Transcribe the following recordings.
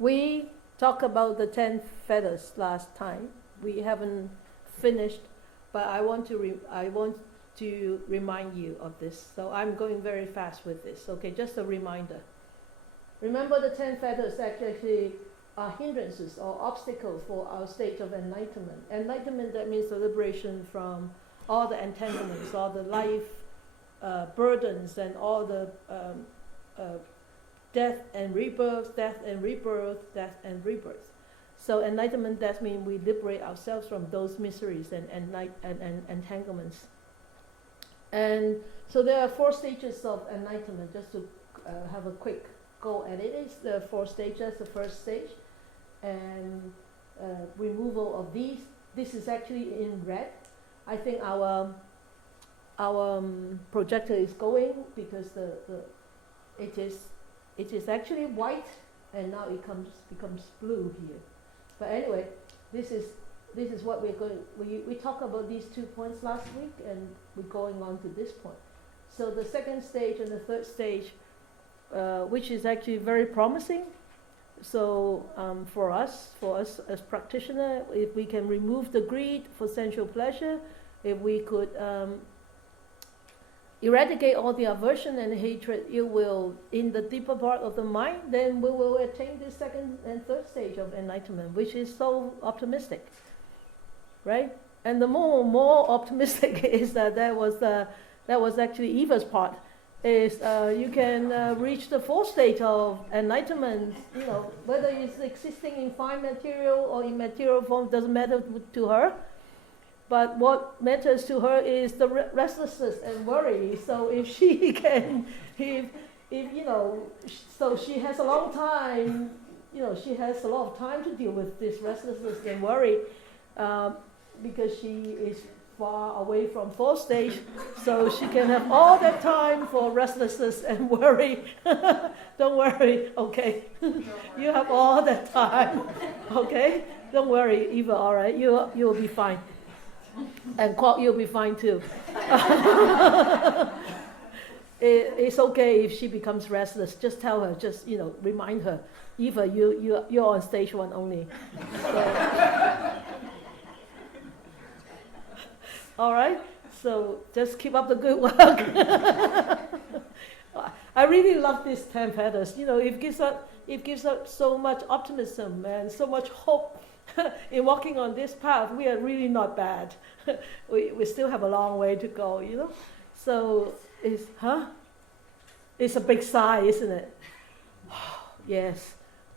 We talked about the 10 feathers last time. We haven't finished, but I want to remind you of this. So I'm going very fast with this. Okay, just a reminder. Remember, the 10 feathers actually are hindrances or obstacles for our state of enlightenment. Enlightenment, that means the liberation from all the entanglements, all the life burdens, and all the death and rebirth, death and rebirth, death and rebirth. So enlightenment, that means we liberate ourselves from those miseries and entanglements. And so there are 4 stages of enlightenment, just to have a quick go at it. It's the 4 stages. The first stage, and removal of these. This is actually in red. I think our projector is going because it is actually white, and now it becomes blue here. But anyway, this is what we're going. We talked about these 2 points last week, and we're going on to this point. So the second stage and the third stage, which is actually very promising. So for us as practitioner, if we can remove the greed for sensual pleasure, if we could eradicate all the aversion and hatred, ill will in the deeper part of the mind, then we will attain this second and third stage of enlightenment, which is so optimistic, right? And the more optimistic is that was actually Eva's part. Is you can reach the 4th stage of enlightenment. You know, whether it's existing in fine material or in material form doesn't matter to her. But what matters to her is the restlessness and worry. So if she can, if you know, so she has a long time. You know, she has a lot of time to deal with this restlessness and worry, because she is far away from 4th stage, so she can have all that time for restlessness and worry. Don't worry, okay? You have all that time, okay? Don't worry, Eva, all right? You'll be fine. And Kwok, you'll be fine too. It's okay if she becomes restless. Just tell her, just, you know, remind her, Eva, you're on stage 1 only. So, all right, so just keep up the good work. I really love these 10 feathers. You know, it gives us so much optimism and so much hope in walking on this path. We are really not bad. We still have a long way to go. You know, so it's a big sigh, isn't it? Yes.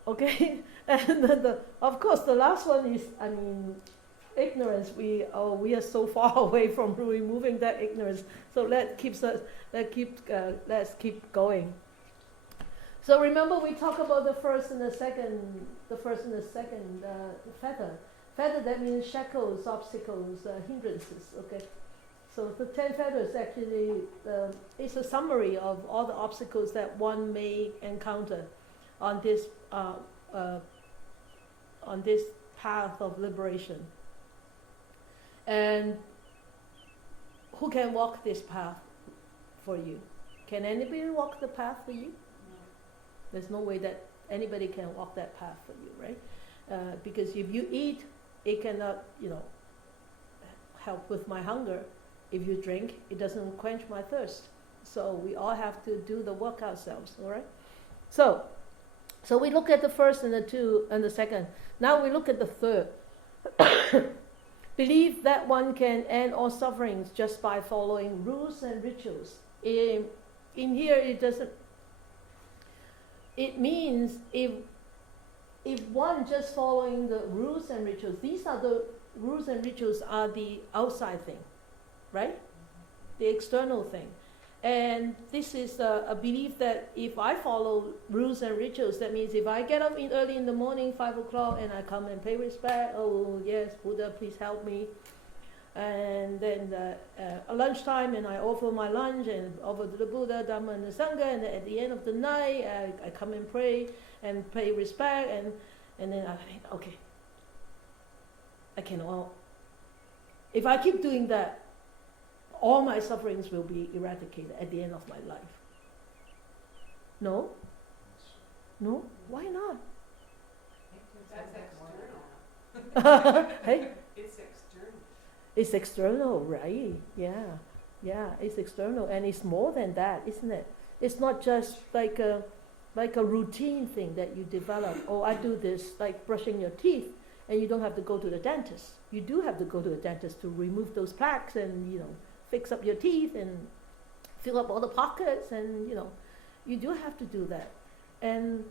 Okay, and of course the last one is, I mean, ignorance. We are so far away from removing that ignorance. So let's keep going. So remember, we talk about the first and the second feather. Feather, that means shackles, obstacles, hindrances. Okay, so the 10 feathers actually is a summary of all the obstacles that one may encounter on this path of liberation. And who can walk this path for you? Can anybody walk the path for you? No. There's no way that anybody can walk that path for you, right? Because if you eat, it cannot, you know, help with my hunger. If you drink, it doesn't quench my thirst. So we all have to do the work ourselves, all right? So we look at the first and the second. Now we look at the third. Believe that one can end all sufferings just by following rules and rituals. In here, it doesn't. It means if one just following the rules and rituals, these are the rules and rituals are the outside thing, right? The external thing. And this is a belief that if I follow rules and rituals, that means if I get up early in the morning, 5 o'clock, and I come and pay respect, oh yes, Buddha, please help me. And then at lunchtime, and I offer my lunch and offer to the Buddha, Dhamma, and the Sangha, and at the end of the night, I come and pray and pay respect, and then I think, okay, I cannot. If I keep doing that, all my sufferings will be eradicated at the end of my life. No? No? Why not? That's external. Hey? It's external. It's external, right? Yeah, it's external, and it's more than that, isn't it? It's not just like a routine thing that you develop. Oh, I do this, like brushing your teeth, and you don't have to go to the dentist. You do have to go to the dentist to remove those plaques and fix up your teeth and fill up all the pockets, and you do have to do that. And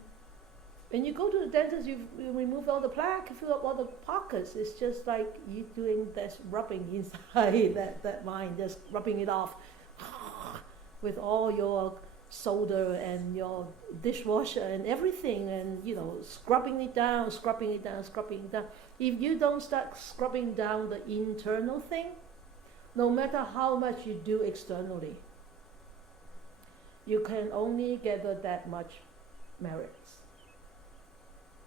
when you go to the dentist, you remove all the plaque, fill up all the pockets. It's just like you doing this rubbing inside that mind, just rubbing it off with all your soda and your dishwasher and everything, and scrubbing it down. If you don't start scrubbing down the internal thing, no matter how much you do externally, you can only gather that much merits.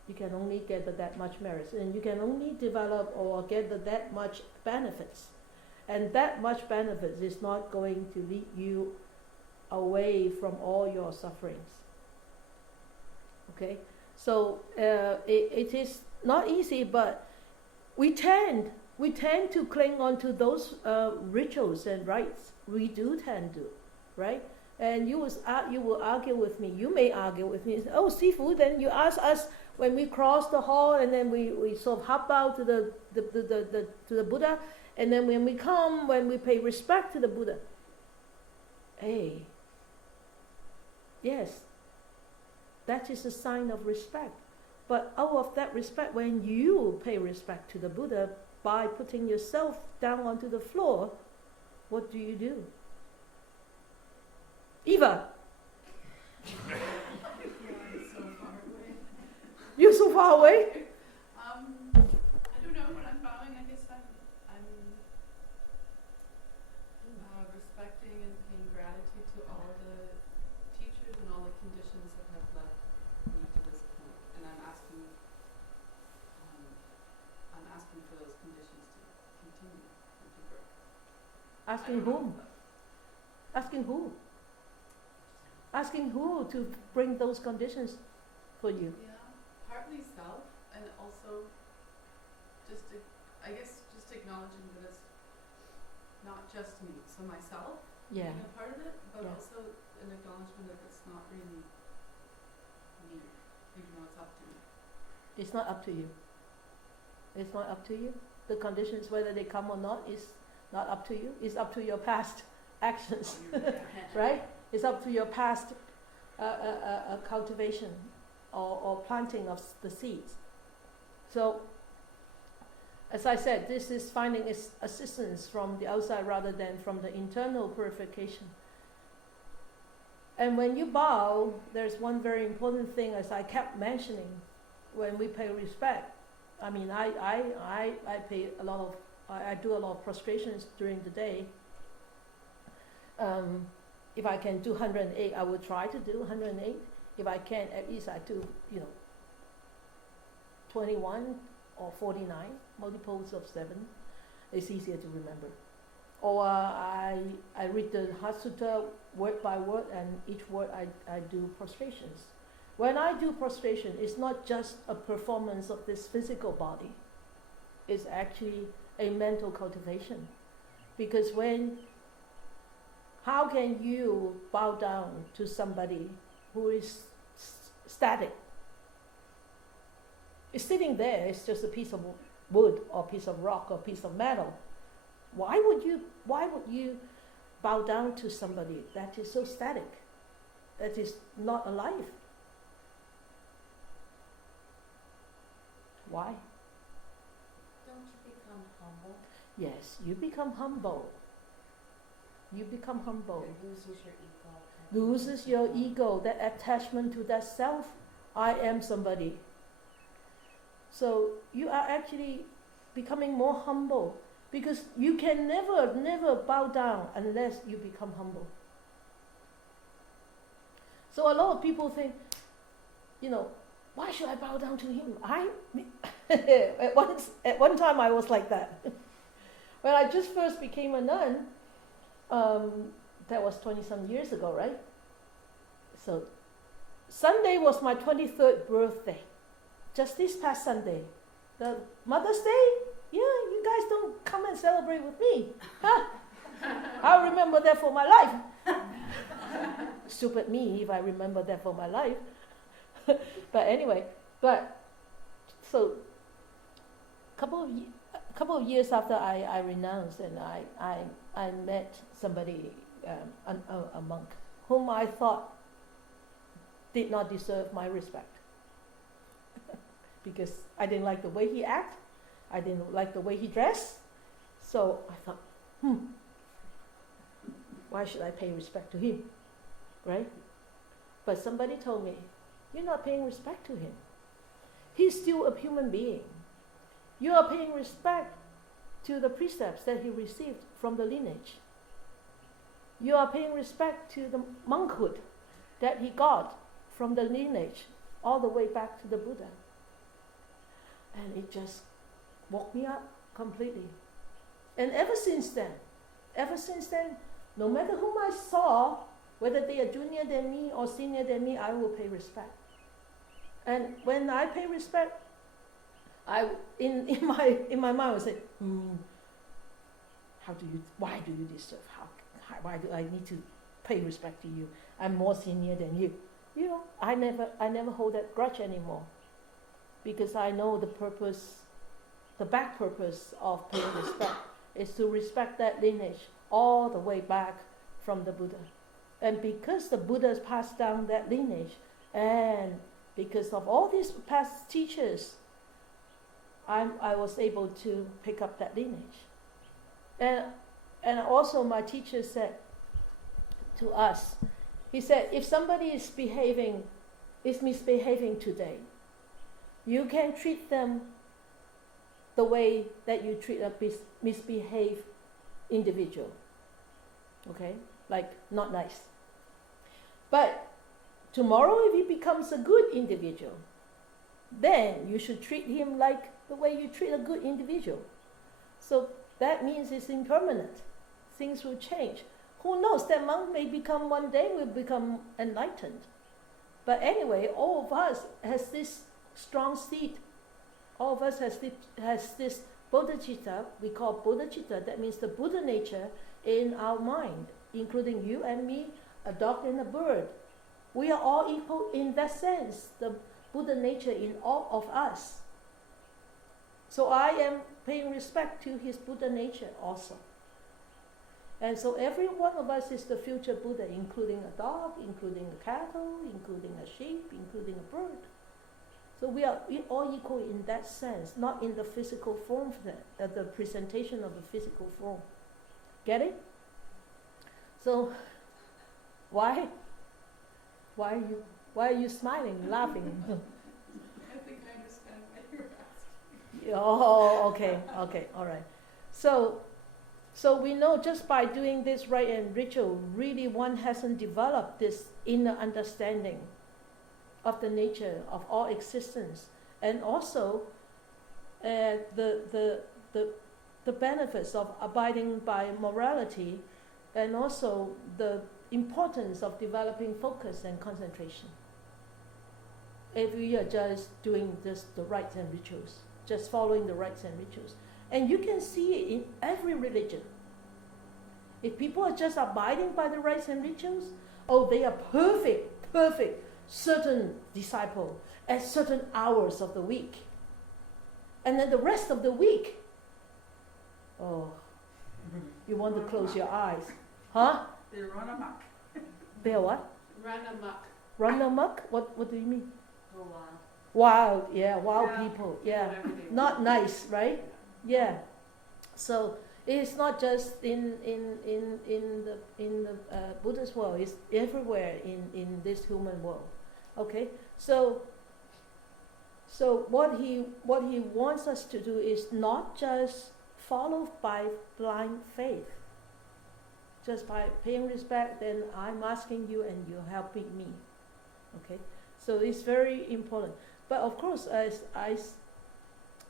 You can only gather that much merits, and you can only develop or gather that much benefits. And that much benefits is not going to lead you away from all your sufferings. Okay? So it is not easy, but we tend to cling on to those rituals and rites. We do tend to, right? And you will argue with me. You may argue with me. Oh, Sifu, then you ask us when we cross the hall, and then we sort of hop out to the Buddha, and then when we pay respect to the Buddha. Hey, yes, that is a sign of respect. But out of that respect, when you pay respect to the Buddha by putting yourself down onto the floor, what do you do? Eva. You're so far away? I don't know, when I'm bowing, I guess I'm respecting and paying gratitude to all the teachers and all the conditions that have led me to this point. And I'm asking for those conditions to continue and to grow. Asking whom? Asking who? Asking who to bring those conditions for you? Yeah, partly self, and also just acknowledging that it's not just me. So myself being a part of it, but also an acknowledgement that it's not really me, even though it's up to me. It's not up to you. It's not up to you. The conditions, whether they come or not, is not up to you. It's up to your past actions, right? It's up to your past cultivation or planting of the seeds. So, as I said, this is finding assistance from the outside rather than from the internal purification. And when you bow, there's one very important thing, as I kept mentioning, when we pay respect. I mean, I pay a lot of, I do a lot of prostrations during the day. If I can do 108, I will try to do 108. If I can, at least I do, 21 or 49, multiples of 7. It's easier to remember. Or I read the Heart Sutta word by word, and each word I do prostrations. When I do prostration, it's not just a performance of this physical body. It's actually a mental cultivation. Because how can you bow down to somebody who is static? It's sitting there, it's just a piece of wood or piece of rock or piece of metal. Why would you bow down to somebody that is so static, that is not alive? Why? Don't you become humble? Yes, you become humble. You become humble. It loses your ego. Loses your ego, that attachment to that self. I am somebody. So you are actually becoming more humble, because you can never bow down unless you become humble. So a lot of people think, why should I bow down to him? At one time I was like that. When I just first became a nun, that was 20-some years ago, right? So Sunday was my 23rd birthday. just this past Sunday, the Mother's Day, yeah, you guys don't come and celebrate with me. Huh? I remember that for my life. Stupid me if I remember that for my life. But anyway, so couple of years after I renounced, and I met somebody, a monk, whom I thought did not deserve my respect. Because I didn't like the way he acted, I didn't like the way he dressed, so I thought, why should I pay respect to him, right? But somebody told me, you're not paying respect to him. He's still a human being. You are paying respect to the precepts that he received from the lineage. You are paying respect to the monkhood that he got from the lineage all the way back to the Buddha. And it just woke me up completely. And ever since then, no matter whom I saw, whether they are junior than me or senior than me, I will pay respect. And when I pay respect, in my mind I would say, why do you deserve? Why do I need to pay respect to you? I'm more senior than you. You know, I never hold that grudge anymore, because I know the purpose, the back purpose of paying respect is to respect that lineage all the way back from the Buddha. And because the Buddha passed down that lineage, and because of all these past teachers, I was able to pick up that lineage. And also my teacher said to us, he said, if somebody is misbehaving today, you can treat them the way that you treat a misbehaved individual. Okay? Like, not nice. But tomorrow, if he becomes a good individual, then you should treat him like the way you treat a good individual. So that means it's impermanent. Things will change. Who knows, that monk may become, one day will become enlightened. But anyway, all of us has this strong seed. All of us has this bodhicitta, we call bodhicitta, that means the Buddha nature in our mind, including you and me, a dog and a bird. We are all equal in that sense, the Buddha nature in all of us. So I am paying respect to his Buddha nature also. And so every one of us is the future Buddha, including a dog, including a cattle, including a sheep, including a bird. So we are all equal in that sense, not in the physical form, the presentation of the physical form. Get it? So why are you smiling, laughing? I think I understand what you're asking. Oh, okay, all right. So we know just by doing this rite and ritual, really one hasn't developed this inner understanding of the nature of all existence, and also the benefits of abiding by morality, and also the importance of developing focus and concentration. If we are just doing the rites and rituals, just following the rites and rituals. And you can see it in every religion. If people are just abiding by the rites and rituals, oh, they are perfect, certain disciple at certain hours of the week. And then the rest of the week, oh, you want to close your eyes. Huh? They run amok. They are what? Run amok. Run amok? What do you mean? Go wild. Wild, yeah, wild Yeah. people, yeah. Whatever they Not want. nice, right? Yeah. So it's not just in the Buddhist world, it's everywhere in this human world. Okay? So what he wants us to do is not just follow by blind faith. Just by paying respect, then I'm asking you and you're helping me. Okay? So it's very important. But of course, let us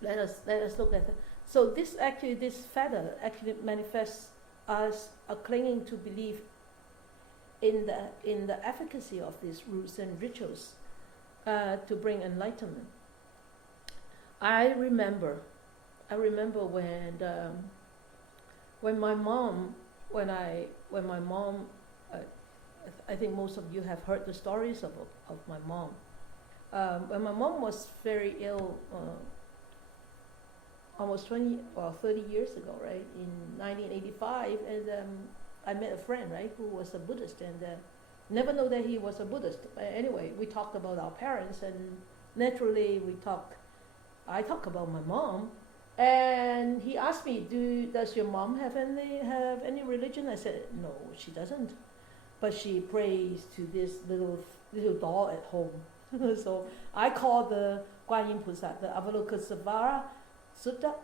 look at it. So this feather actually manifests as a clinging to belief in the efficacy of these rules and rituals to bring enlightenment. I remember when my mom, I think most of you have heard the stories of my mom. When my mom was very ill, almost 30 years ago, right, in 1985, and I met a friend, right, who was a Buddhist, and never know that he was a Buddhist. Anyway, we talked about our parents, and naturally I talked about my mom, and he asked me, does your mom have any religion? I said, no, she doesn't, but she prays to this little doll at home. So I call the Guanyin Pusa, the Avalokitesvara Sutta,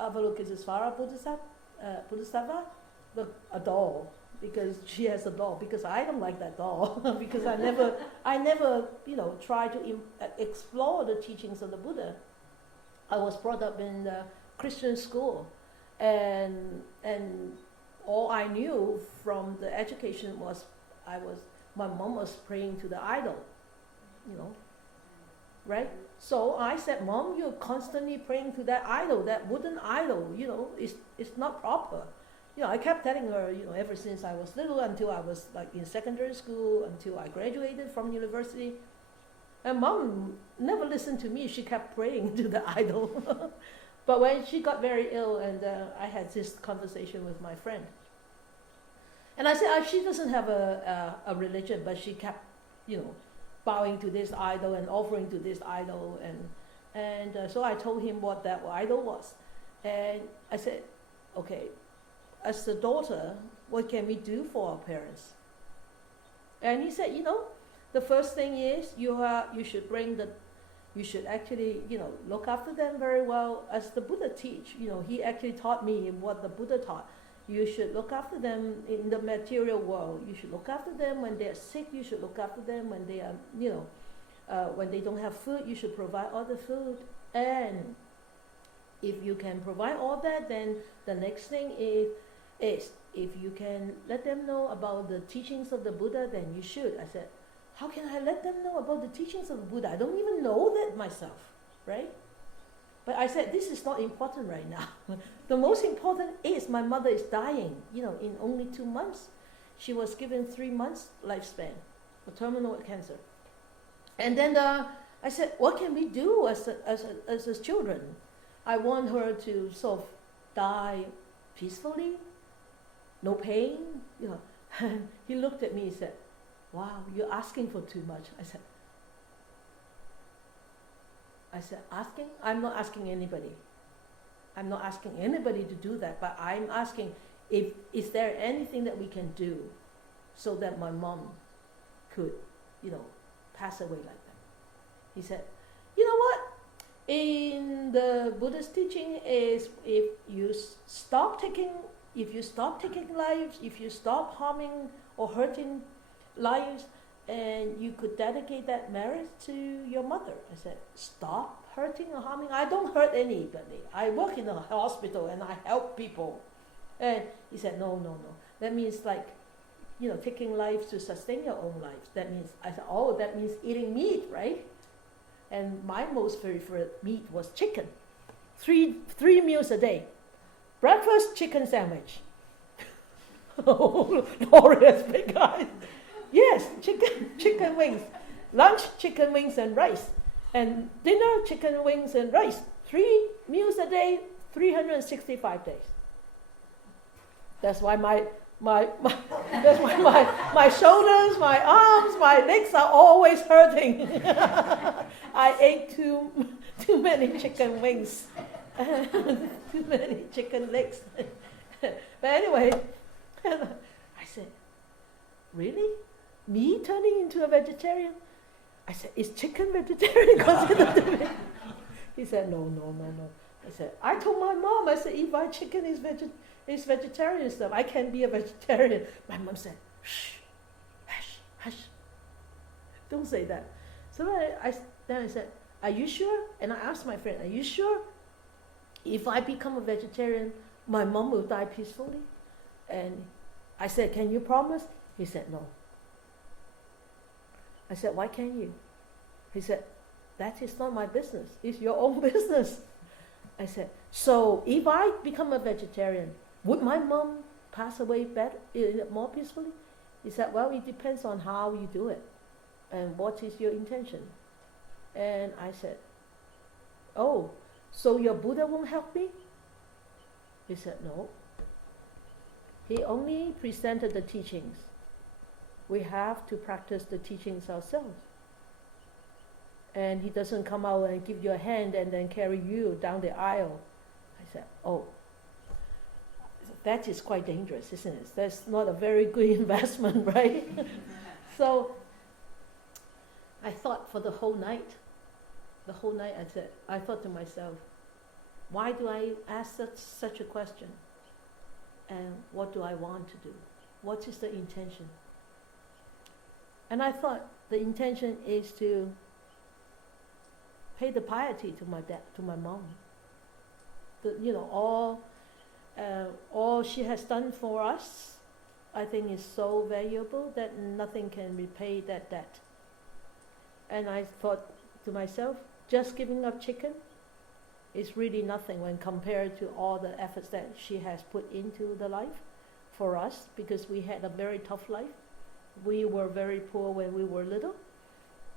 Avalokitesvara Bodhisattva, a doll, because she has a doll. Because I don't like that doll, because I never, try to explore the teachings of the Buddha. I was brought up in the Christian school, and all I knew from the education was my mom was praying to the idol, right? So I said, Mom, you're constantly praying to that idol, that wooden idol, it's not proper. I kept telling her, ever since I was little, until I was like in secondary school, until I graduated from university. And Mom never listened to me. She kept praying to the idol. But when she got very ill, and I had this conversation with my friend, and I said, she doesn't have a religion, but she kept, bowing to this idol and offering to this idol, and so I told him what that idol was, and I said, okay, as the daughter, what can we do for our parents? And he said, the first thing is you should actually look after them very well, as the Buddha teach. He actually taught me what the Buddha taught. You should look after them in the material world. You should look after them when they're sick. You should look after them when they are, when they don't have food. You should provide all the food. And if you can provide all that, then the next thing is if you can let them know about the teachings of the Buddha, then you should. I said, how can I let them know about the teachings of the Buddha? I don't even know that myself, right? But I said, this is not important right now. The most important is my mother is dying, in only 2 months. She was given 3 months lifespan for terminal cancer. And then I said, what can we do as children? I want her to sort of die peacefully, no pain. He looked at me and said, wow, you're asking for too much. I said, asking? I'm not asking anybody. I'm not asking anybody to do that, but I'm asking, is there anything that we can do so that my mom could, pass away like that? He said, you know what? In the Buddhist teaching is if you stop taking lives, if you stop harming or hurting lives, and you could dedicate that merit to your mother. I said, stop hurting or harming? I don't hurt anybody. I work in a hospital and I help people. And he said, no. That means taking lives to sustain your own life. That means, I said, that means eating meat, right? And my most favorite meat was chicken. Three meals a day. Breakfast, chicken sandwich. Oh, glorious big eyes. Yes, chicken wings. Lunch, chicken wings and rice. And dinner, chicken wings and rice. 3 meals a day, 365 days. That's why my shoulders, my arms, my legs are always hurting. I ate too many chicken wings, too many chicken legs. But anyway, I said, really? Me turning into a vegetarian? I said, is chicken vegetarian considered to be? He said, no. I said, I told my mom, I said, if my chicken is vegetarian stuff, I can be a vegetarian. My mom said, shh, hush, don't say that. So then I said, are you sure? And I asked my friend, are you sure? If I become a vegetarian, my mom will die peacefully? And I said, can you promise? He said, no. I said, why can't you? He said, that is not my business. It's your own business. I said, so if I become a vegetarian, would my mom pass away better, more peacefully? He said, well, it depends on how you do it and what is your intention. And I said, oh, so your Buddha won't help me? He said, no. He only presented the teachings. We have to practice the teachings ourselves. And he doesn't come out and give you a hand and then carry you down the aisle. I said, oh, that is quite dangerous, isn't it? That's not a very good investment, right? So I thought for the whole night I thought to myself, why do I ask such a question? And what do I want to do? What is the intention? And I thought the intention is to pay the piety to my dad, to my mom. All she has done for us, I think, is so valuable that nothing can repay that debt. And I thought to myself, just giving up chicken is really nothing when compared to all the efforts that she has put into the life for us, because we had a very tough life. We were very poor when we were little,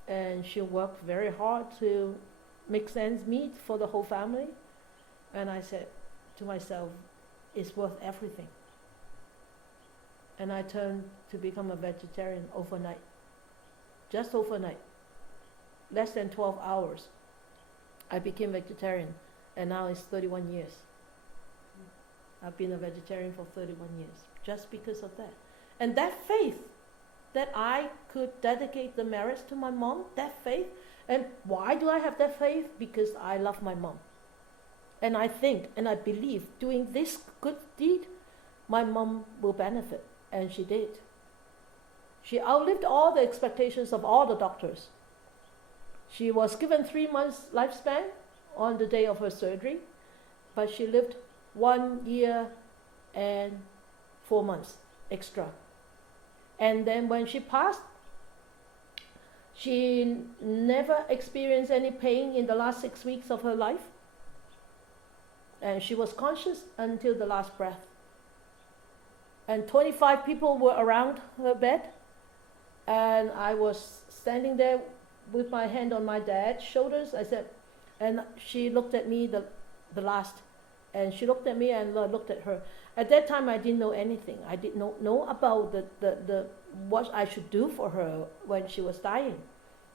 and she worked very hard to make ends meet for the whole family. And I said to myself, it's worth everything. And I turned to become a vegetarian overnight. Just overnight. Less than 12 hours. I became vegetarian, and now it's 31 years. I've been a vegetarian for 31 years, just because of that. And that faith, that I could dedicate the marriage to my mom, that faith. And why do I have that faith? Because I love my mom. And I think and I believe doing this good deed, my mom will benefit. And she did. She outlived all the expectations of all the doctors. She was given 3 months lifespan on the day of her surgery, but she lived 1 year and 4 months extra. And then when she passed, she never experienced any pain in the last 6 weeks of her life. And she was conscious until the last breath. And 25 people were around her bed. And I was standing there with my hand on my dad's shoulders. I said, and she looked at me the last. And she looked at me and I looked at her. At that time, I didn't know anything. I did not know about the what I should do for her when she was dying.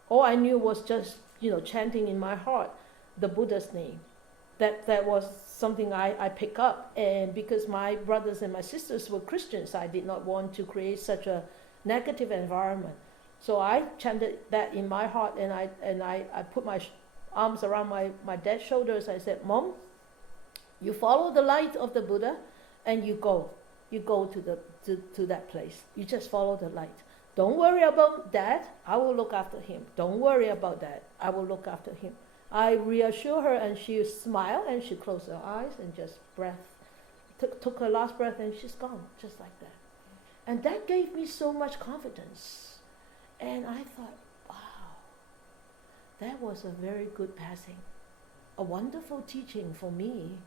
All I knew was just, chanting in my heart the Buddha's name. That was something I picked up. And because my brothers and my sisters were Christians, I did not want to create such a negative environment. So I chanted that in my heart, and I put my arms around my dad's shoulders. I said, Mom, you follow the light of the Buddha, and you go to that place. You just follow the light. Don't worry about Dad. I will look after him. Don't worry about that. I will look after him. I reassure her, and she smiled, and she closed her eyes and just took her last breath, and she's gone, just like that. And that gave me so much confidence. And I thought, wow, that was a very good passing, a wonderful teaching for me.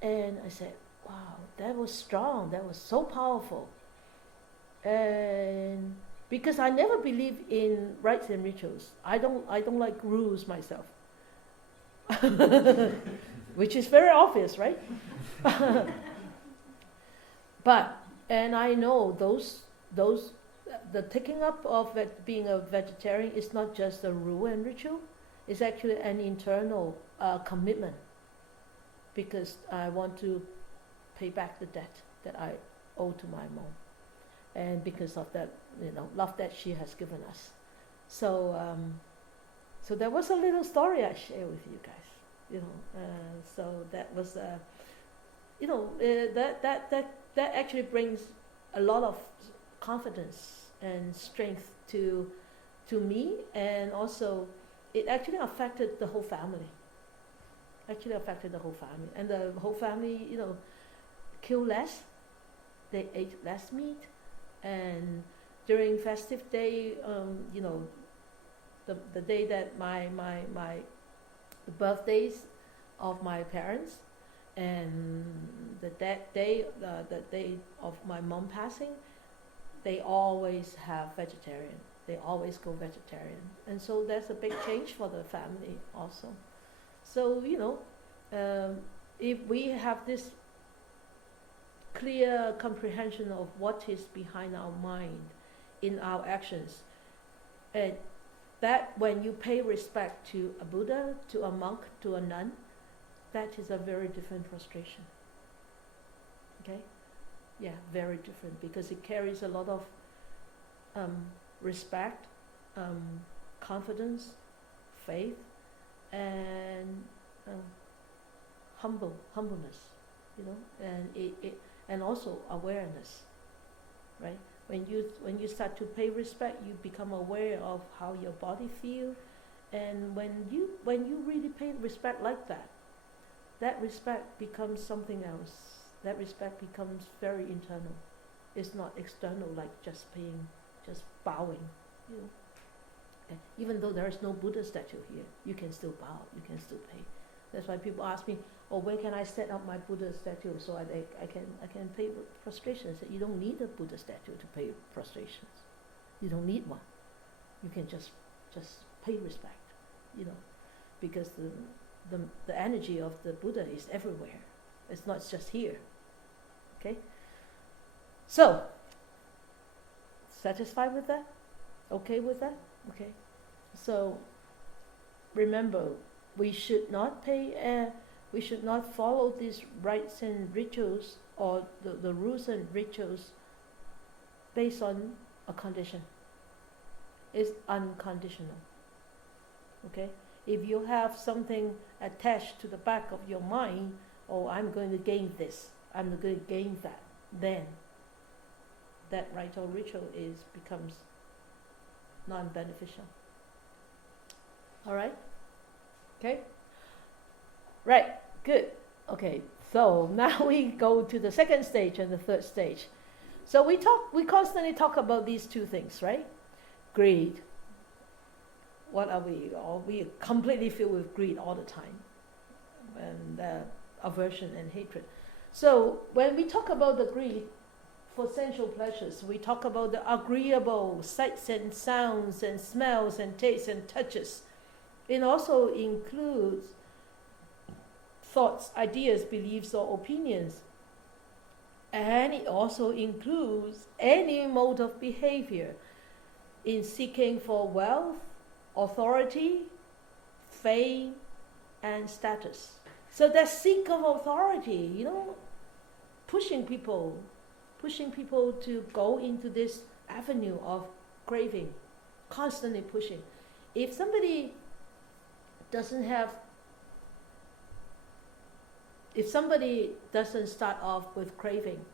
And I said, wow, that was strong, that was so powerful. And because I never believe in rites and rituals. I don't like rules myself. Which is very obvious, right? And I know the taking up of being a vegetarian is not just a rule and ritual. It's actually an internal commitment, because I want to pay back the debt that I owe to my mom, and because of that, love that she has given us. So there was a little story I share with you guys, so that was, that actually brings a lot of confidence and strength to me, and also it actually affected the whole family. And the whole family, killed less, they ate less meat, and during festive day, the day that the birthdays of my parents, and that day, the day of my mom passing, they always have vegetarian. They always go vegetarian, and so that's a big change for the family also. So if we have this clear comprehension of what is behind our mind in our actions, and that when you pay respect to a Buddha, to a monk, to a nun, that is a very different frustration. Okay? Yeah, very different, because it carries a lot of respect, confidence, faith, and humbleness, and also awareness, right? When you start to pay respect, you become aware of how your body feels, and when you really pay respect like that, that respect becomes something else. That respect becomes very internal. It's not external, like just bowing. And even though there is no Buddha statue here, you can still bow. You can still pay. That's why people ask me, "Oh, where can I set up my Buddha statue so I can pay prostration?" I say, you don't need a Buddha statue to pay prostrations. You don't need one. You can just pay respect, because the energy of the Buddha is everywhere. It's not just here. Okay? So, satisfied with that? Okay with that? Okay. So, remember, we should not we should not follow these rites and rituals, or the rules and rituals based on a condition. It's unconditional. Okay? If you have something attached to the back of your mind, "Oh, I'm going to gain this, I'm going to gain that," then that rite or ritual becomes non-beneficial. Alright? Okay? Right, good. Okay, so now we go to the second stage and the third stage. So we constantly talk about these two things, right? Greed. What are we? We completely filled with greed all the time, and aversion and hatred. So when we talk about the greed for sensual pleasures, we talk about the agreeable sights and sounds and smells and tastes and touches. It also includes thoughts, ideas, beliefs, or opinions. And it also includes any mode of behavior in seeking for wealth, authority, fame, and status. So that seek of authority, pushing people to go into this avenue of craving, constantly pushing. If somebody doesn't start off with craving,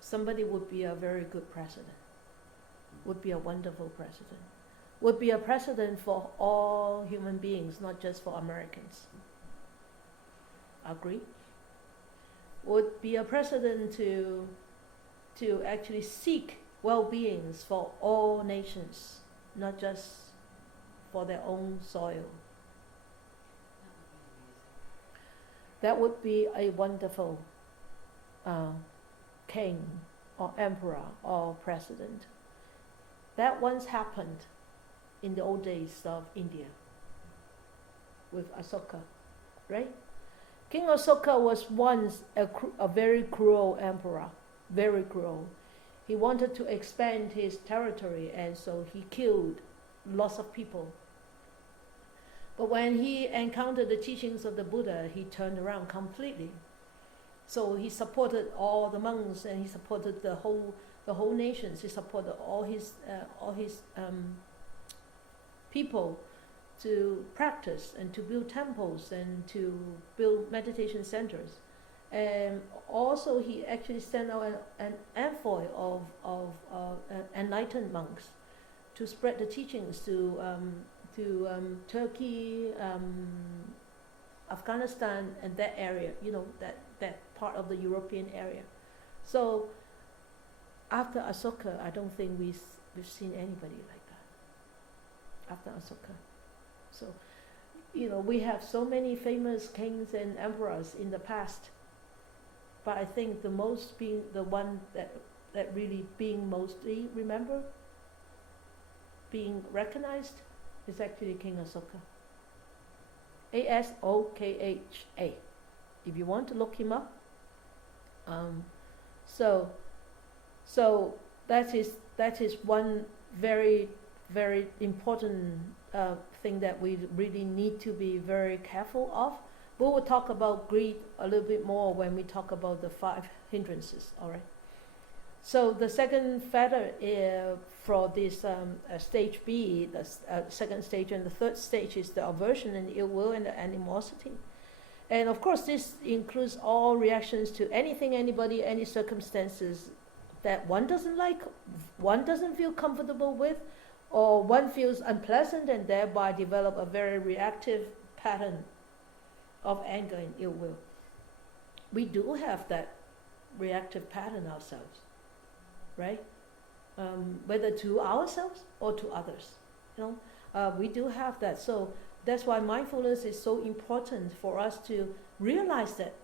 somebody would be a very good president, would be a wonderful president, would be a president for all human beings, not just for Americans. Agree? Would be a president to actually seek well-beings for all nations, not just for their own soil. That would be a wonderful king or emperor or president. That once happened in the old days of India with Asoka, right? King Asoka was once a very cruel emperor, very cruel. He wanted to expand his territory, and so he killed lots of people. But when he encountered the teachings of the Buddha, he turned around completely. So he supported all the monks, and he supported the whole nations. He supported all his people to practice and to build temples and to build meditation centers. And also he actually sent out an envoy of enlightened monks to spread the teachings to Turkey, Afghanistan, and that area, that part of the European area. So after Asoka, I don't think we've seen anybody like that. After Asoka. So, we have so many famous kings and emperors in the past, but I think the most being the one that really being mostly remembered, being recognized, is actually King Asoka. Asokha. If you want to look him up. So that is one very, very important thing that we really need to be very careful of. We will talk about greed a little bit more when we talk about the 5 hindrances. All right. So the second factor for this stage B, the second stage and the third stage, is the aversion and ill will and the animosity. And of course, this includes all reactions to anything, anybody, any circumstances that one doesn't like, one doesn't feel comfortable with, or one feels unpleasant and thereby develop a very reactive pattern of anger and ill will. We do have that reactive pattern ourselves, right? Whether to ourselves or to others, we do have that. So that's why mindfulness is so important for us to realize that,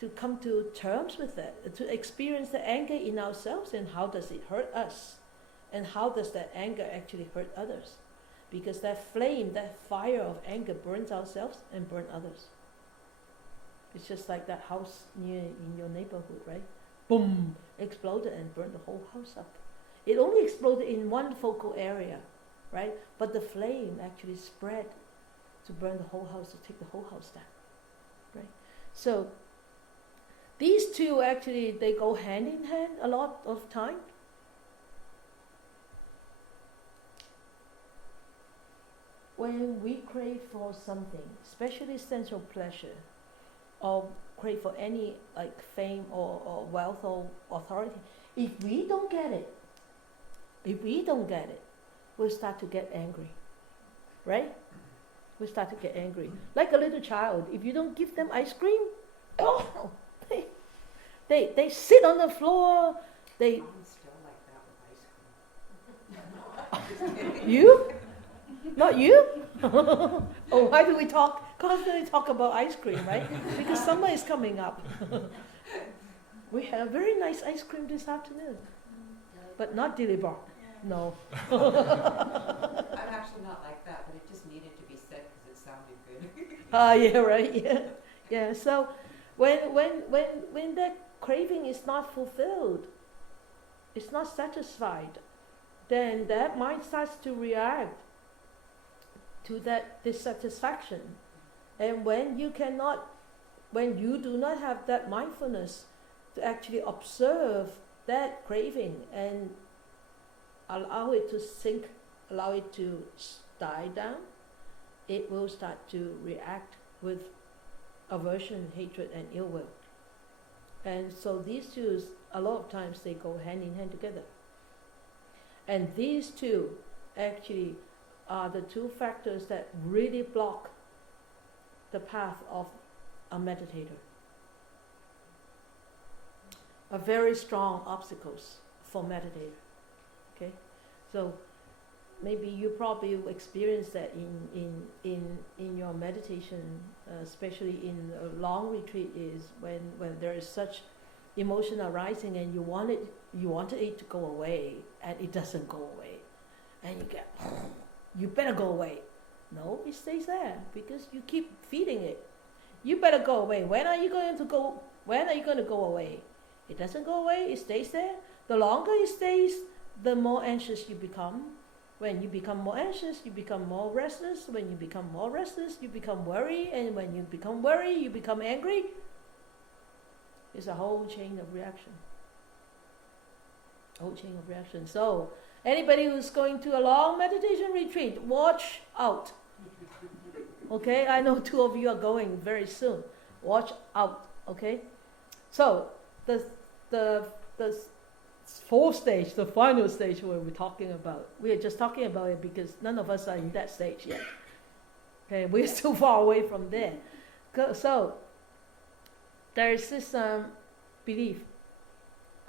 to come to terms with that, to experience the anger in ourselves and how does it hurt us, and how does that anger actually hurt others. Because that flame, that fire of anger burns ourselves and burns others. It's just like that house near in your neighborhood, right? Boom! Exploded and burned the whole house up. It only exploded in one focal area, right? But the flame actually spread to burn the whole house, to take the whole house down, right? So these two actually, they go hand in hand a lot of time. When we crave for something, especially sensual pleasure, or crave for any like fame or wealth or authority, if we don't get it, we'll start to get angry, right? We start to get angry. Like a little child, if you don't give them ice cream, they sit on the floor. I'm still like that with ice cream. You? Not you? Oh, why do we constantly talk about ice cream, right? Because summer is coming up. We had a very nice ice cream this afternoon, but not delivered. No. I'm actually not like that, but it just needed to be said because it sounded good. Yeah, right. Yeah. So when that craving is not fulfilled, it's not satisfied, then that mind starts to react to that dissatisfaction. And when you do not have that mindfulness to actually observe that craving and allow it to sink, allow it to die down, it will start to react with aversion, hatred, and ill will. And so these two, a lot of times, they go hand in hand together. And these two actually are the two factors that really block the path of a meditator. Are very strong obstacles for meditator. Okay, so maybe you probably experience that in your meditation, especially in a long retreat, is when there is such emotion arising and you wanted it to go away and it doesn't go away, and you get you better go away. No, it stays there because you keep feeding it. You better go away. When are you going to go away? It doesn't go away, it stays there. The longer it stays, the more anxious you become. When you become more anxious, you become more restless. When you become more restless, you become worried. And when you become worried, you become angry. It's a whole chain of reaction. So, anybody who's going to a long meditation retreat, watch out. Okay, I know 2 of you are going very soon. Watch out, okay? So, the fourth stage, the final stage where we're talking about, we are just talking about it because none of us are in that stage yet. Okay, we're still far away from there. So, there is this belief.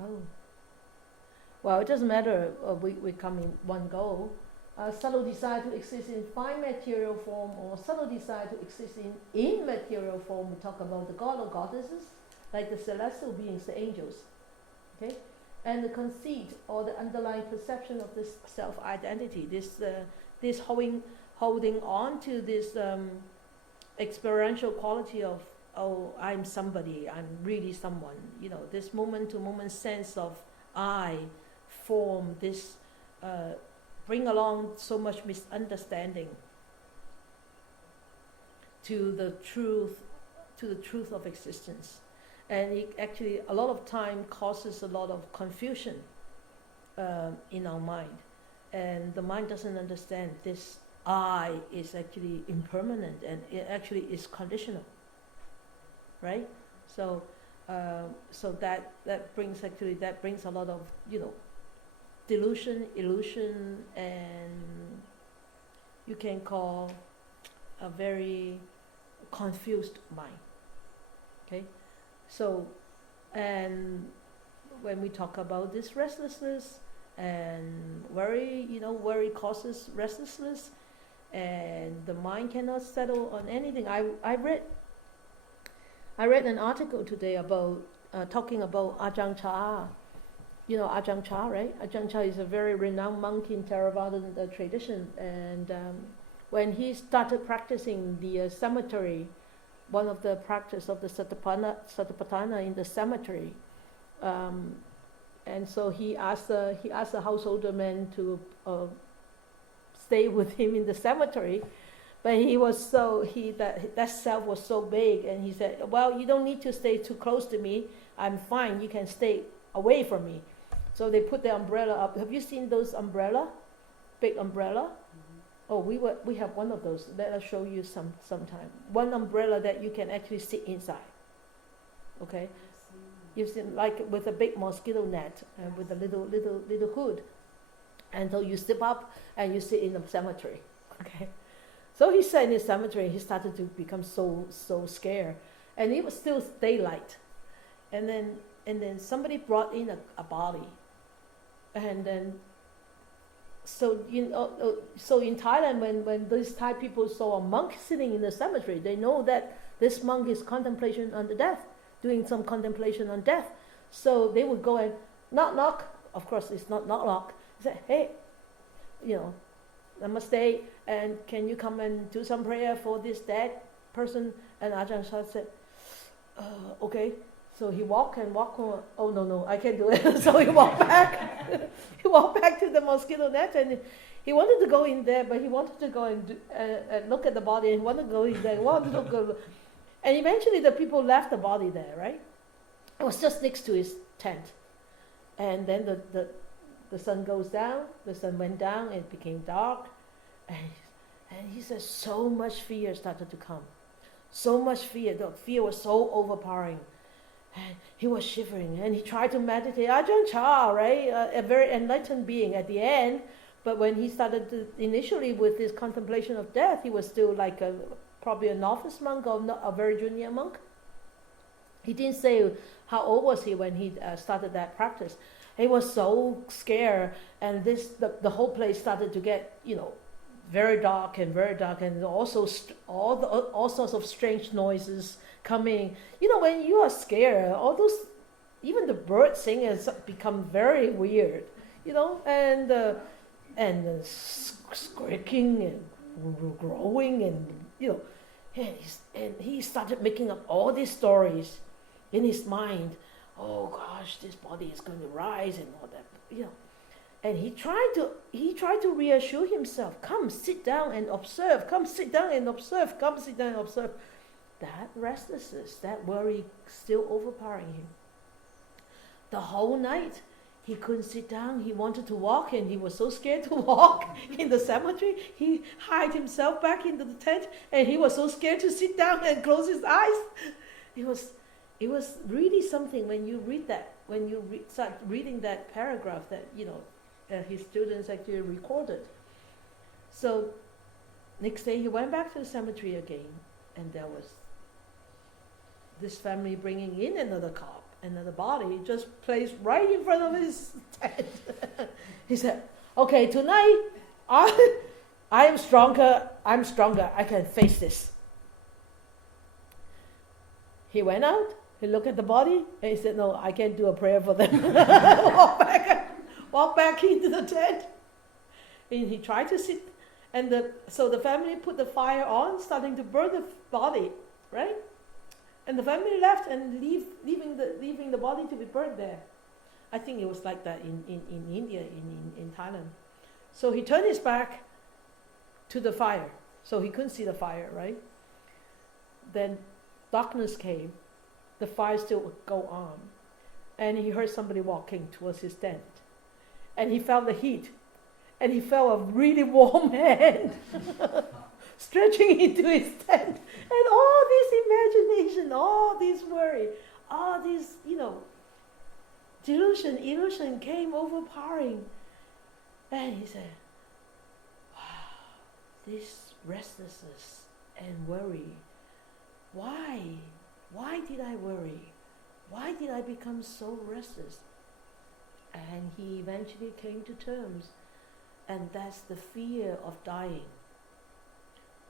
Oh, well, it doesn't matter. We come in one go. subtle desire to exist in fine material form, or subtle desire to exist in immaterial form. We talk about the god or goddesses, like the celestial beings, the angels. Okay? And the conceit or the underlying perception of this self-identity, this holding on to this experiential quality of, oh, I'm somebody, I'm really someone. You know, this moment-to-moment sense of I form this, bring along so much misunderstanding to the truth of existence. And it actually, a lot of time, causes a lot of confusion in our mind. And the mind doesn't understand this I is actually impermanent, and it actually is conditional, right? So that brings a lot of, you know, delusion, illusion, and you can call a very confused mind. Okay? So, and when we talk about this restlessness and worry, you know, worry causes restlessness, and the mind cannot settle on anything. I read an article today about talking about Ajahn Chah. You know Ajahn Chah, right? Ajahn Chah is a very renowned monk in Theravada tradition, and when he started practicing the cemetery, one of the practice of the Satipatthana in the cemetery, and so he asked the householder man to stay with him in the cemetery, but that self was so big, and he said, well, you don't need to stay too close to me, I'm fine, you can stay away from me. So they put the umbrella up. Have you seen those umbrella? Big umbrella? Mm-hmm. Oh, we have one of those. Let us show you sometime. One umbrella that you can actually sit inside. Okay? You've seen, like with a big mosquito net and with a little hood. And so you step up and you sit in the cemetery. Okay? So he sat in the cemetery, he started to become so scared. And it was still daylight. And then somebody brought in a body. And then, so in Thailand, when these Thai people saw a monk sitting in the cemetery, they know that this monk is contemplation on the death, doing some contemplation on death. So they would go and knock. Of course, it's not knock. Say, hey, you know, namaste, and can you come and do some prayer for this dead person? And Ajahn Chah said, okay. So he walked. Oh no, I can't do it. So he walked back. He walked back to the mosquito net, and he wanted to go in there, but he wanted to go and look at the body, and he wanted to go in there. And eventually the people left the body there, right? It was just next to his tent. And then the sun goes down. The sun went down, and it became dark. And he said so much fear started to come. So much fear. The fear was so overpowering. And he was shivering, and he tried to meditate. Ajahn Chah, right, a very enlightened being at the end, but when he started initially with this contemplation of death, he was still like probably a novice monk or a very junior monk. He didn't say how old was he when he started that practice. He was so scared, and the whole place started to get, you know, very dark, and also all sorts of strange noises coming. You know, when you are scared, all those, even the bird singers become very weird, you know, and squeaking and growing, and you know, and he started making up all these stories in his mind. Oh gosh, this body is going to rise and all that, you know. And he tried to reassure himself. Come, sit down and observe. Come, sit down and observe. Come, sit down and observe. That restlessness, that worry, still overpowering him. The whole night, he couldn't sit down. He wanted to walk, and he was so scared to walk in the cemetery. He hid himself back into the tent, and he was so scared to sit down and close his eyes. It was really something when you read that. When you start reading that paragraph that, you know, his students actually recorded. So next day he went back to the cemetery again, and there was this family bringing in another body, just placed right in front of his tent. He said, okay, tonight I am stronger, I can face this. He went out, he looked at the body, and he said, no, I can't do a prayer for them. Walk back into the tent. And he tried to sit, and so the family put the fire on, starting to burn the body, right? And the family left and leaving the body to be burned there. I think it was like that in India, in Thailand. So he turned his back to the fire, so he couldn't see the fire, right? Then darkness came, the fire still would go on, and he heard somebody walking towards his tent, and he felt the heat, and he felt a really warm hand stretching into his tent, and all this imagination, all this worry, all this, illusion came overpowering, and he said, wow, this restlessness and worry, why did I worry? Why did I become so restless? And he eventually came to terms, and that's the fear of dying,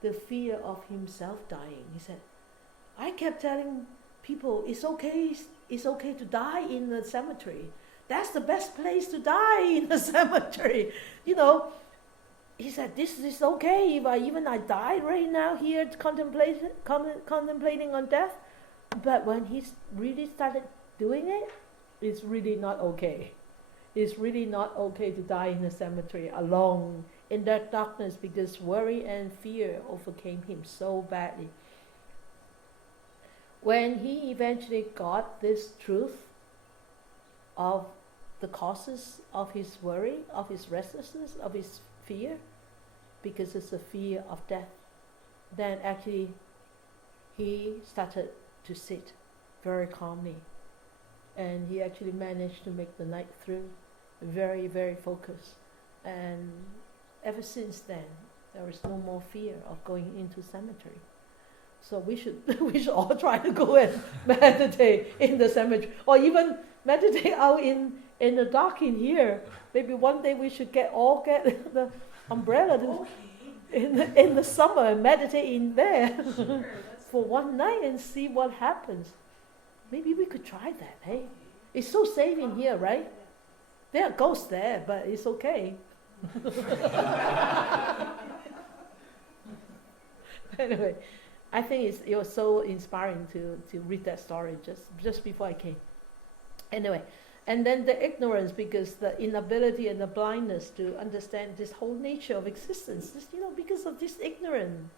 the fear of himself dying. He said, I kept telling people, it's okay to die in the cemetery. That's the best place to die, in the cemetery. He said, this is okay if I die right now here contemplating on death. But when he really started doing it, it's really not okay. It's really not okay to die in the cemetery alone in that darkness, because worry and fear overcame him so badly. When he eventually got this truth of the causes of his worry, of his restlessness, of his fear, because it's the fear of death, then actually he started to sit very calmly, and he actually managed to make the night through very, very focused. And ever since then, there is no more fear of going into cemetery. So we should all try to go and meditate in the cemetery, or even meditate out in the dark in here. Maybe one day we should get the umbrella in the summer and meditate in there for one night and see what happens. Maybe we could try that, hey? It's so safe in here, right? There are ghosts there, but it's okay. Anyway, I think it was so inspiring to read that story just before I came. Anyway, and then the ignorance, because the inability and the blindness to understand this whole nature of existence, because of this ignorance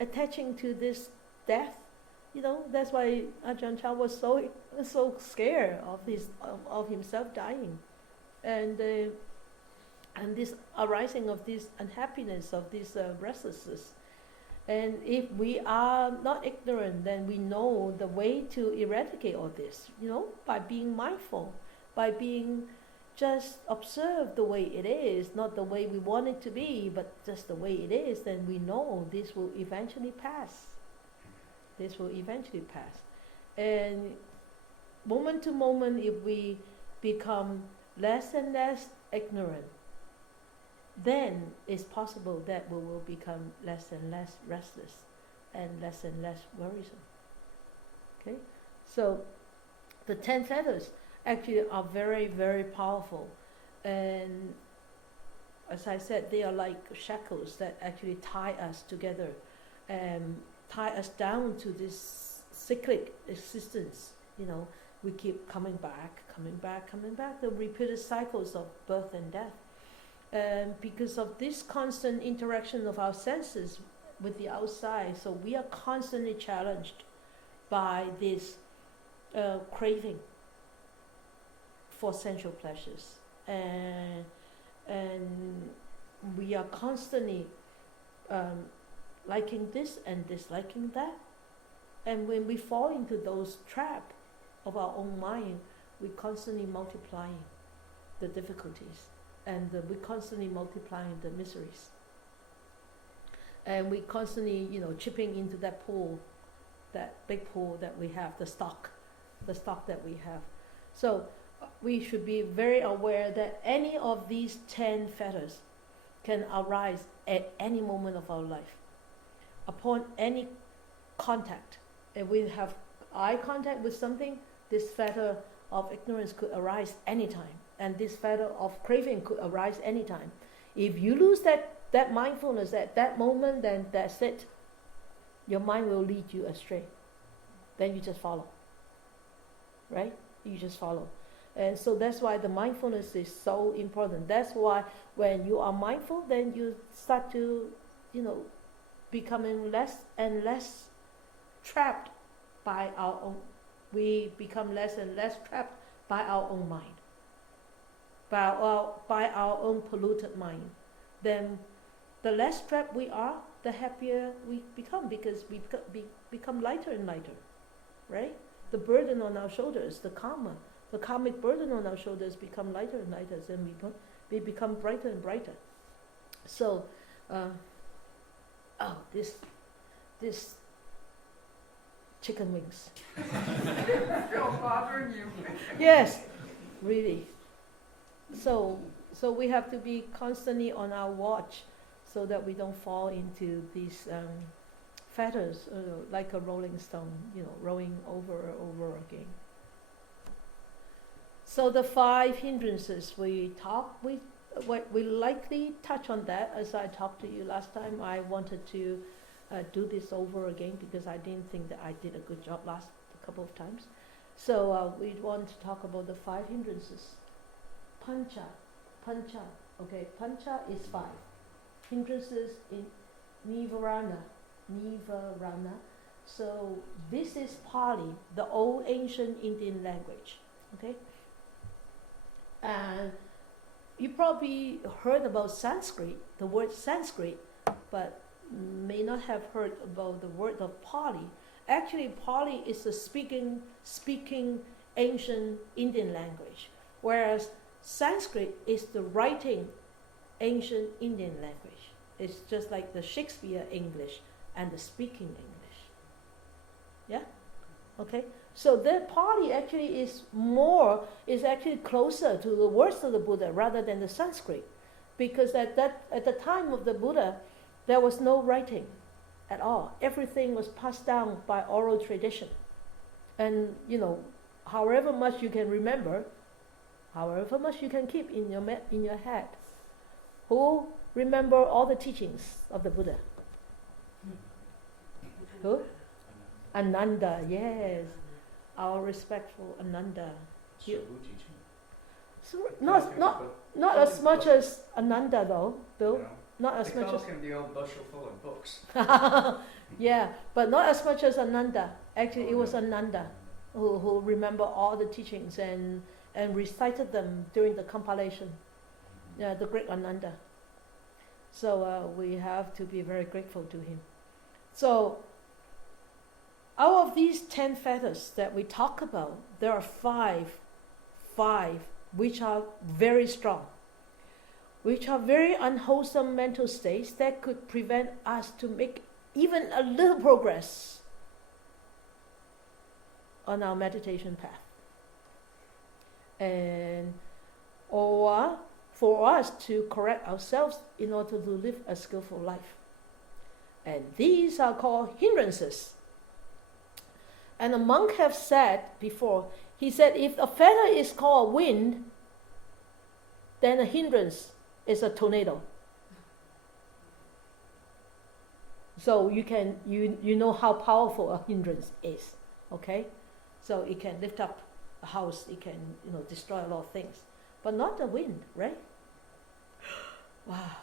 attaching to this death, that's why Ajahn Chah was so scared of himself dying, and this arising of this unhappiness, of this restlessness. And if we are not ignorant, then we know the way to eradicate all this, by being mindful, by being just observe the way it is, not the way we want it to be, but just the way it is, then we know this will eventually pass. This will eventually pass. And moment to moment, if we become less and less ignorant, then it's possible that we will become less and less restless and less worrisome. Okay? So the 10 feathers actually are very, very powerful. And as I said, they are like shackles that actually tie us together and tie us down to this cyclic existence. We keep coming back, the repeated cycles of birth and death. Because of this constant interaction of our senses with the outside, so we are constantly challenged by this craving for sensual pleasures, and we are constantly liking this and disliking that. And when we fall into those traps of our own mind, we constantly multiplying the difficulties, and we constantly multiplying the miseries, and we constantly chipping into that pool, that big pool that we have, the stock that we have. So we should be very aware that any of these 10 fetters can arise at any moment of our life. Upon any contact, if we have eye contact with something, this fetter of ignorance could arise anytime, and this fetter of craving could arise anytime. If you lose that mindfulness at that moment, then that's it. Your mind will lead you astray. Then you just follow. Right? You just follow. And so that's why the mindfulness is so important. That's why when you are mindful, then you start to, becoming less and less trapped by our own. We become less and less trapped by our own mind, by our own polluted mind. Then the less trapped we are, the happier we become, because we become lighter and lighter, right? The burden on our shoulders, the karmic burden on our shoulders become lighter and lighter, and we become brighter and brighter. So, this chicken wings. Still bothering you. Yes, really. So we have to be constantly on our watch, so that we don't fall into these fetters, like a rolling stone, rolling over and over again. So the 5 hindrances we likely touch on that. As I talked to you last time, I wanted to do this over again because I didn't think that I did a good job last couple of times. So we want to talk about the 5 hindrances. Pancha. Okay, pancha is 5. Hindrances in Nivarana. So this is Pali, the old ancient Indian language. Okay? And you probably heard about Sanskrit, the word Sanskrit, but may not have heard about the word of Pali. Actually, Pali is the speaking ancient Indian language, whereas Sanskrit is the writing ancient Indian language. It's just like the Shakespeare English and the speaking English. Yeah? Okay? So that Pali actually is actually closer to the words of the Buddha rather than the Sanskrit. Because at the time of the Buddha, there was no writing at all. Everything was passed down by oral tradition. And, however much you can remember, however much you can keep in your head. Who remember all the teachings of the Buddha? Who? Ananda, yes. Our respectful Ananda. So not as much as Ananda though, Bill. Not as much as the old bushel full of books. Yeah, but not as much as Ananda. Actually, it was Ananda who remember all the teachings and recited them during the compilation. Yeah, the great Ananda. So we have to be very grateful to him. So out of these 10 fetters that we talk about, there are five which are very strong, which are very unwholesome mental states that could prevent us to make even a little progress on our meditation path. And or for us to correct ourselves in order to live a skillful life. And these are called hindrances. And a monk have said before, he said if a feather is called wind, then a hindrance is a tornado. So you know how powerful a hindrance is, okay? So it can lift up a house, it can destroy a lot of things, but not the wind, right? Wow,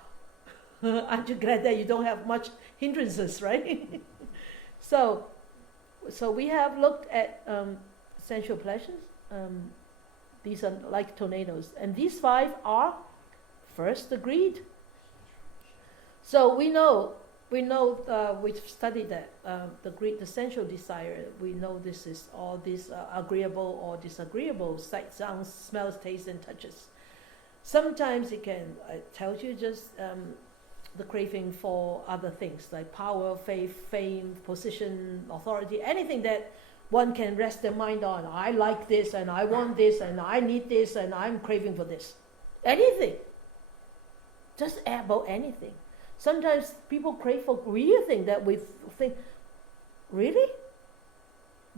aren't you glad that you don't have much hindrances, right? So we have looked at sensual pleasures. These are like tornadoes, and these 5 are first the greed. So we know we've studied that the greed, the sensual desire. We know this is all these agreeable or disagreeable sights, sounds, smells, tastes, and touches. Sometimes it can tell you just the craving for other things like power, faith, fame, position, authority, anything that one can rest their mind on. I like this, and I want this, and I need this, and I'm craving for this. Anything. just about anything. Sometimes people crave for real thing that we think, really?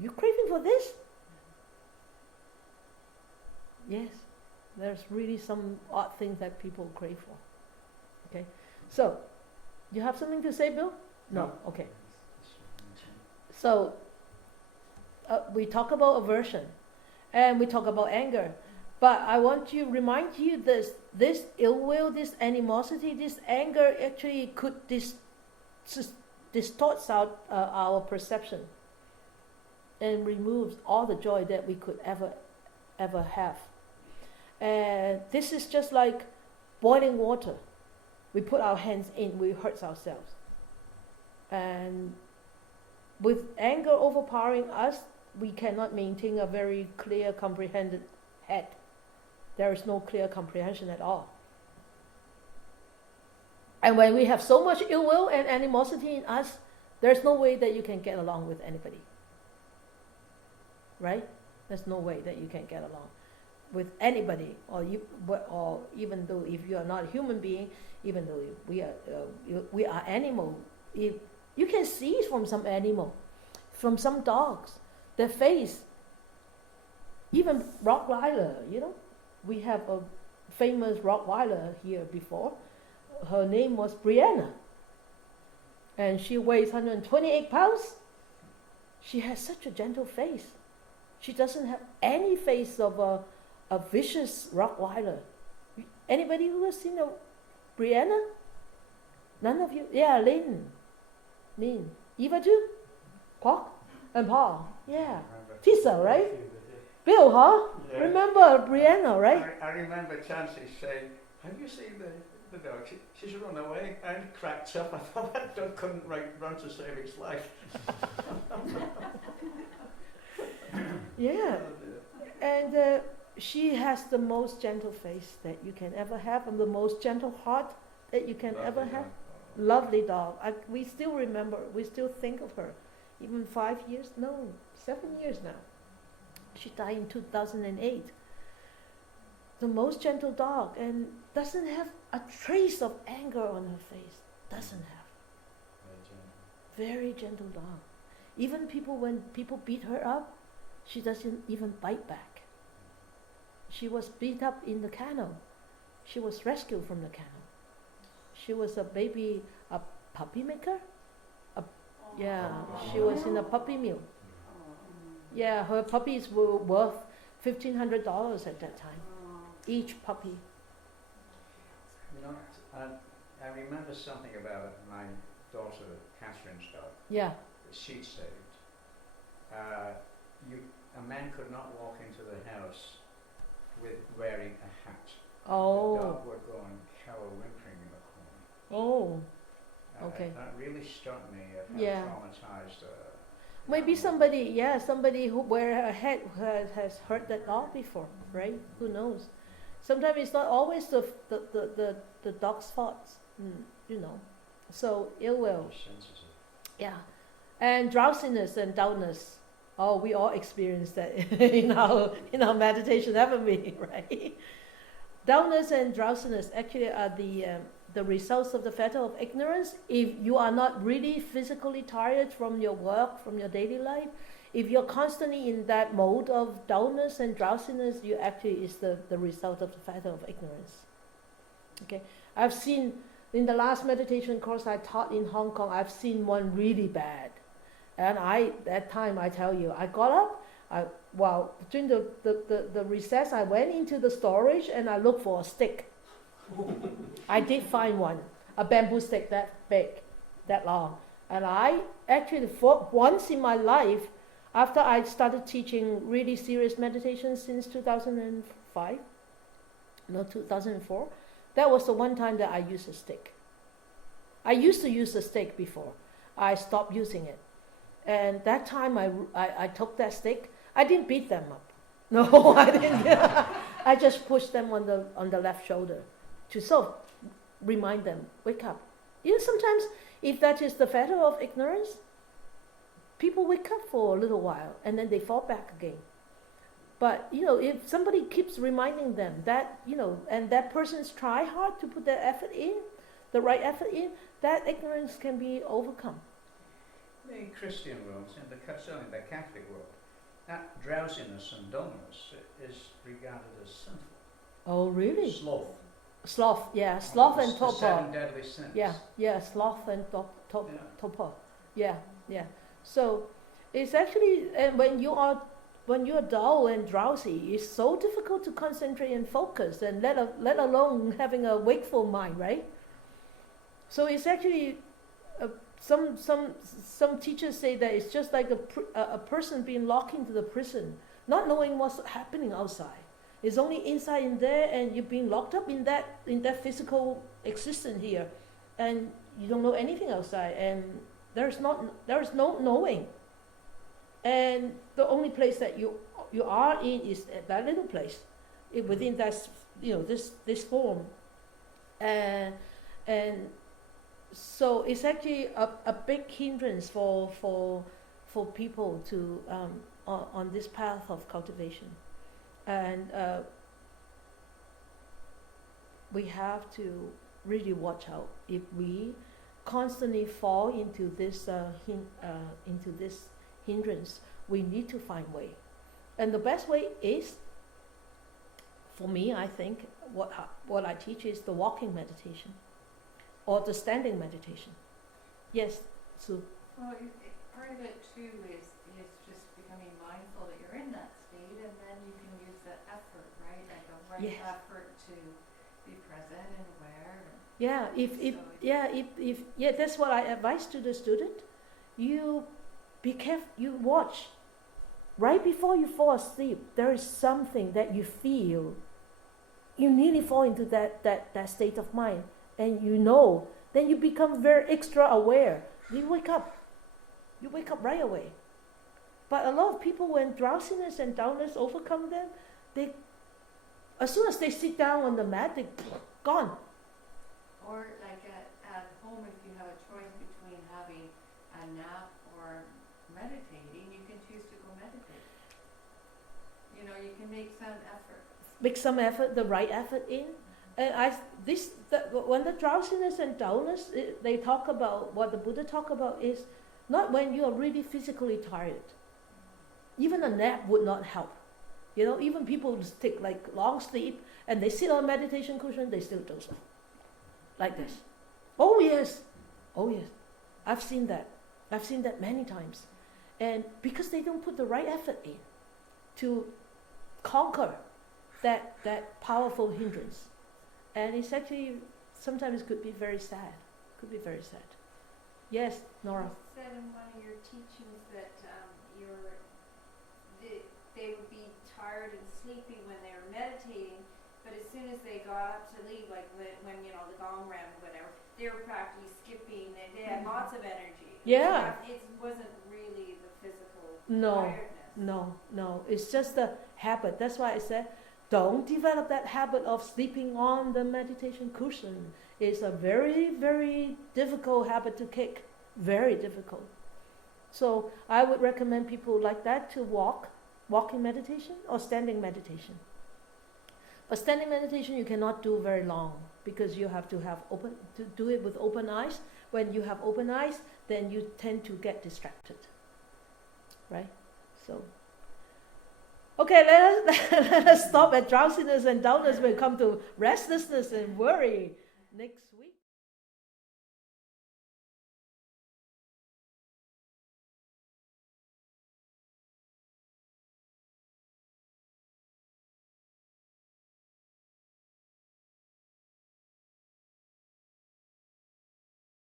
You craving for this? Yes, there's really some odd things that people crave for. Okay, so you have something to say, Bill? No. Okay. So we talk about aversion, and we talk about anger, but I want to remind you this ill will, this animosity, this anger actually could distorts our perception and removes all the joy that we could ever have. And this is just like boiling water. We put our hands in, we hurt ourselves. And with anger overpowering us, we cannot maintain a very clear, comprehended head. There is no clear comprehension at all. And when we have so much ill will and animosity in us, there's no way that you can get along with anybody. Right? There's no way that you can get along with anybody, or even though if you are not a human being, even though we are animal. You can see from some animal, from some dogs, their face. Even Rottweiler, we have a famous Rottweiler here before. Her name was Brianna, and she weighs 128 pounds. She has such a gentle face. She doesn't have any face of a vicious Rottweiler. Anybody who has seen a Brianna? None of you? Yeah, Lynn. Eva too? Kwok and Paul. Yeah. Tisa, right? Bill, huh? Yeah. Remember Brianna, right? I remember Chancey saying, have you seen the dog? She's run away. I cracked up. I thought that dog couldn't run to save its life. Yeah. And she has the most gentle face that you can ever have, and the most gentle heart that you can ever have. Lovely dog. We still remember, we still think of her. Even 7 years now. She died in 2008. The most gentle dog, and doesn't have a trace of anger on her face. Doesn't have. Very gentle dog. Even when people beat her up, she doesn't even bite back. She was beat up in the kennel. She was rescued from the kennel. She was a puppy maker. She was in a puppy mill. Yeah, her puppies were worth $1,500 at that time, each puppy. I remember something about my daughter Catherine's dog. Yeah. That she'd saved. A man could not walk into the house with wearing a hat. Oh. The dog would go and cower whimpering in the corner. Oh. Okay. That really struck me at how traumatized. Maybe somebody who wear a hat has hurt that dog before, right? Who knows? Sometimes it's not always the dog's fault, So ill will. Sensitive. Yeah, and drowsiness and dullness. Oh, we all experience that in our meditation, haven't we? Right? Dullness and drowsiness actually are the results of the factor of ignorance. If you are not really physically tired from your work, from your daily life, if you're constantly in that mode of dullness and drowsiness, you actually is the result of the factor of ignorance. Okay, I've seen in the last meditation course I taught in Hong Kong, I've seen one really bad. And that time I tell you, I got up, during the recess, I went into the storage and I looked for a stick. I did find one, a bamboo stick that big, that long. And I actually, for once in my life, after I started teaching really serious meditation since 2004, that was the one time that I used a stick. I used to use a stick before. I stopped using it. And that time I took that stick. I didn't beat them up. No, I didn't. I just pushed them on the left shoulder to sort of remind them, wake up. Sometimes if that is the factor of ignorance, people wake up for a little while and then they fall back again. But, if somebody keeps reminding them that, and that person's try hard to put that effort in, the right effort in, that ignorance can be overcome. In Christian world, certainly the Catholic world, that drowsiness and dullness is regarded as sinful. Oh, really? Sloth. Sloth, yeah. Sloth and The torpor. 7 deadly sins. Yeah, sloth and torpor. Yeah. So it's actually, and when you are dull and drowsy, it's so difficult to concentrate and focus, and let alone having a wakeful mind, right? So it's actually some teachers say that it's just like a person being locked into the prison, not knowing what's happening outside. It's only inside in there, and you're being locked up in that physical existence here, and you don't know anything outside, and there's no knowing, and the only place that you are in is that little place, within that this form, and so it's actually a big hindrance for people to on this path of cultivation. And we have to really watch out. If we constantly fall into this hindrance, we need to find way. And the best way is, for me, I think, what I teach is the walking meditation or the standing meditation. Yes, Sue. Well, part of it too is just becoming mindful that you're in that state, and then you can use that effort, right? Like a right effort to be present and aware. That's what I advise to the student. You be careful. You watch. Right before you fall asleep, there is something that you feel. You nearly fall into that state of mind, and then you become very extra aware. You wake up right away. But a lot of people, when drowsiness and dullness overcome them, as soon as they sit down on the mat, they're gone. Or like at home, if you have a choice between having a nap or meditating, you can choose to go meditate. You can make some effort. Make some effort, the right effort in. And when the drowsiness and dullness, they talk about, what the Buddha talk about is not when you are really physically tired. Even a nap would not help. Even people take like long sleep and they sit on a meditation cushion, they still doze off. Like this. Oh yes. I've seen that many times. And because they don't put the right effort in to conquer that powerful hindrance. And it's actually, sometimes could be very sad. Yes, Nora. You said in one of your teachings that they would be tired and sleepy when they were meditating, but as soon as they got up to leave, like when the gong rang or whatever, they were practically skipping, and they had lots of energy. Yeah. It wasn't really the physical No, tiredness. no. It's just a habit. That's why I said, don't develop that habit of sleeping on the meditation cushion. It's a very, very difficult habit to kick. Very difficult. So I would recommend people like that to walking meditation or standing meditation. But standing meditation you cannot do very long, because you have to do it with open eyes. When you have open eyes, then you tend to get distracted. Right? So okay, let us stop at drowsiness and dullness. We'll come to restlessness and worry next week.